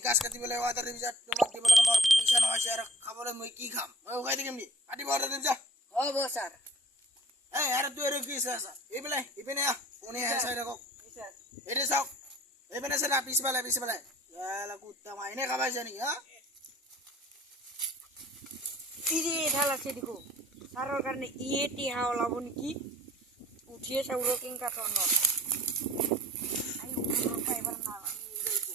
গাছ কাটিবলৈ অৰ্ডাৰ দিবি যা তোমাক দিবলৈ মোৰ পইচা নহয় আৰু খাবলৈ মই কি খাম মই উগাই দিম নি কাটিব অৰ্ডাৰ দিম যা হ'ব ছাৰ আৰু তুই আৰু কি আছে এইফালে ইপিনে কোনে চাই থাকক এইটো চাওক এইপিনে আছে না পিছফালে কুত্তা মাইনে খাবাইছে নেকি হা ইরে ঢাল আছে দেখো সারর কারণে ইয়েটি হাওলাবো নাকি উঠিয়ে সাউরো কিংকা তন্ন আমি উঠো পাইবার না আমি যাইবো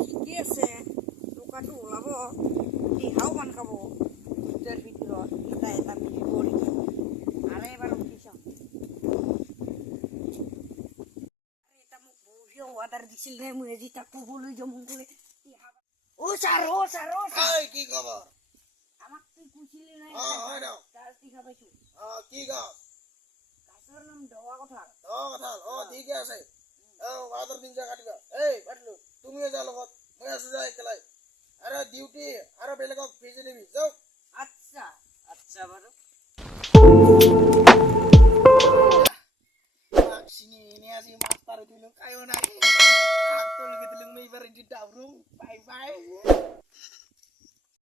ঠিকই আছে দোকানটো ওলাবো ইহাও মান খাবো ভিতর ভিতৰত এটা মিলি কৰি আৰে এবাৰ উঠিছ অৰ্ডাৰ দিছিল ৰে মুই আজি তাক কবলৈ যাম কলে ও স্যাৰ কি খবৰ আমাক তুই কুছিলি নাই হয় না গাছ দেখা পাইছো কি গাছ গাছৰ নাম দৱা কঁঠাল ঠিকে আছে অৰ্ডাৰ দিম যা কাটিবা এই পাতিলো তুমিও যা লগত মই আছো যা একেলাই আৰু ডিউটি আৰু বেলেগক ভিজি দিবি যাও আচ্ছা আচ্ছা বাৰু sini ini asih master dulu kayo naik aktor gitu lu ibarat di daurung bye bye